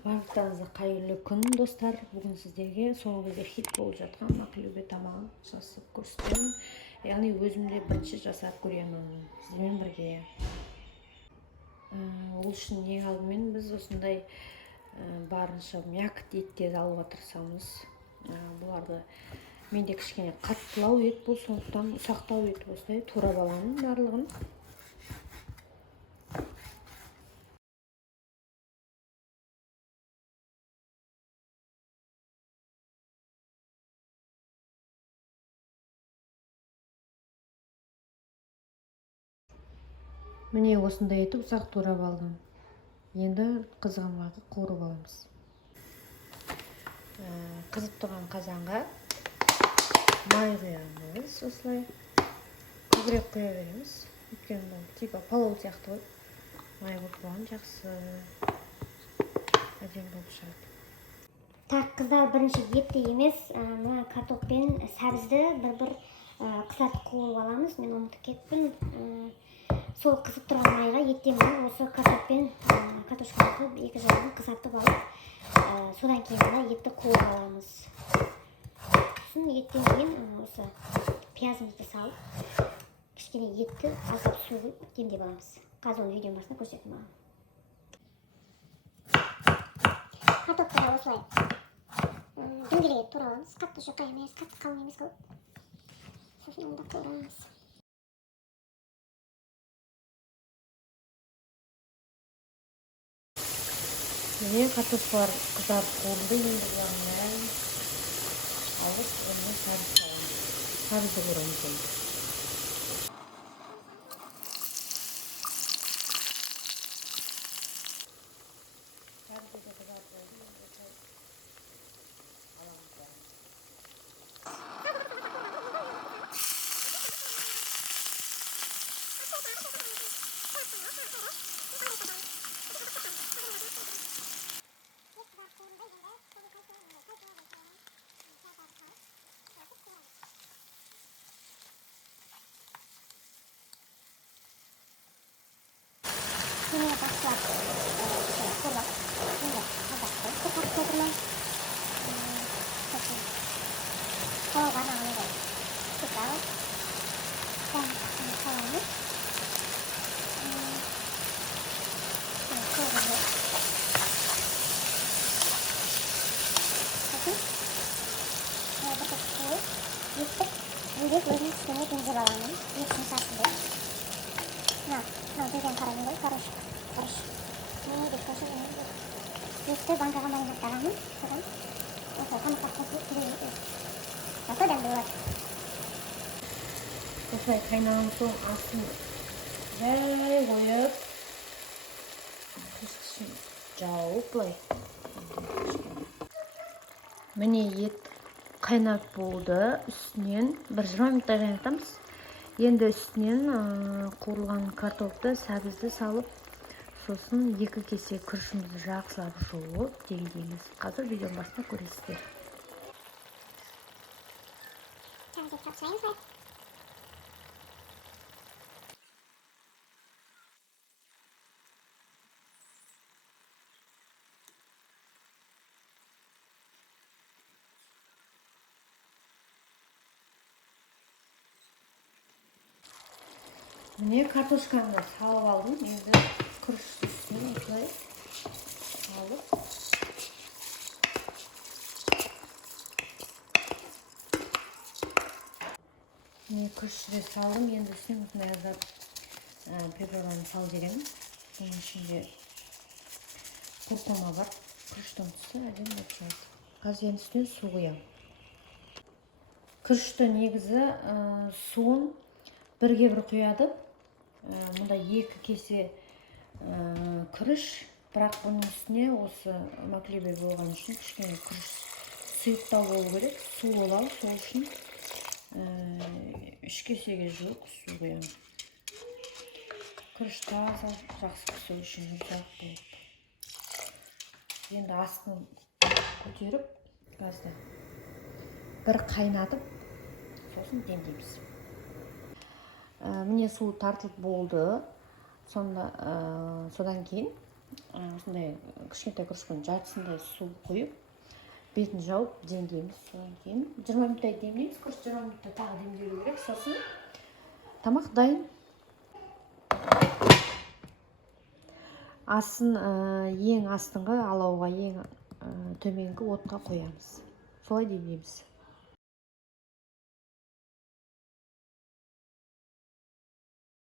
Барлықтарыңызға қайырлы күн достар. Бүгін сіздерге соңғы кезде хит болып жатқан мақлюбе тамағын жасап көрсетемін. Яғни өзімде бірінші жасап көремін сізбен бірге. Ол үшін ең алдымен біз осындай барынша мякоть еттерді алуға тырысамыз. Бұларды менде кішкене қаттылау ет бұл, сондықтан ұсақтау ет осылай турап аламын барлығын. Міне осындай етіп ұсақ турап алдым. Енді қызғанға қуырып аламыз. Қызып тұрған қазанға май құямыз. Осылай көбірек құя береміз. Өйткені бұл типа палау сияқты ғой. Май болып тұрған жақсы. Әдемі болып шығады. Так, қыздар, бірінші етті емес, мына картоп пен сәбізді бір қысатып қуырып аламыз. Мен ұмытып кеттім. Сол қызып тұрған майға еттен бұрын осы картоп пен картошканы екі жағын қысатып алып, содан кейін етті қуырып аламыз. Сосын еттен кейін осы пиязымызды салып, кішкене етті аздап су құйып демдеп аламыз. Қазір оны видео басында көрсетемін маған. Картопты да осылай дөңгелек турап аламыз. Қатты жұқа емес, қатты қалың емес қылып. Сосын оны да қуырамыз. Міне картоптар қызарып қуырылды. Енді бұлармен алып, оны сәбіз саламыз. Сәбізді қуырамыз енді. Yine başlar kurulak, yine kapattı, kapattılar. Hava bana anladı. Tutal, ben kalanı. Kurulu. Bakın. Burada tutuyor. Yıktık. Büyük bölüm üstüne denize bağlandım. Yıksın sarsıldı. Dengan karamel harus ini dikasih ini itu bangga sama yang kamu kan kan pakai itu satu dan dua осылай қайнаған соң астын жай қойып үстін жауып былай. Міне ет қайнап болды. Үстінен 20 минуттай қайнатамыз. Енді үстінен қуырылған картопты, сәбізді салып, сосын 2 кесе күрішімізді жақсылап жуып дегендейміз. Қазір видеоның басында көресіздер. Міне картошканы салып алдым. Енді күріш үстіне осылай салып. Міне күрішті салдым. Енді үстіне осындай аздап пепперони салып беремін. Оның ішінде куркума бар. Күріштің түсі әдемі болып шығады. Қазір енді үстіне су құямын. Күрішті негізі суын бірге бір құяды. Мұнда 2 кесе күріш, бірақ бұның үстіне осы мақлюбе болған үшін кішкене күріш сұйықтау болу керек, су олау, сол үшін 3 кесеге жуық су құямын. Күріш таза жақсы пісу үшін жұмсақ болып. Енді астын көтеріп, газда бір қайнатып, сосын демдейміз. Міне су тартылып болды. Содан кейін осындай кішкентай кружканың жартысындай су құйып, бетін жауып демдейміз. Содан кейін 20 минуттай демдейміз. 20 минутта тағы демдеу керек. Сосын тамақ дайын. Асын ең астыңғы алауға, ең төменгі отқа қоямыз. Солай демдейміз.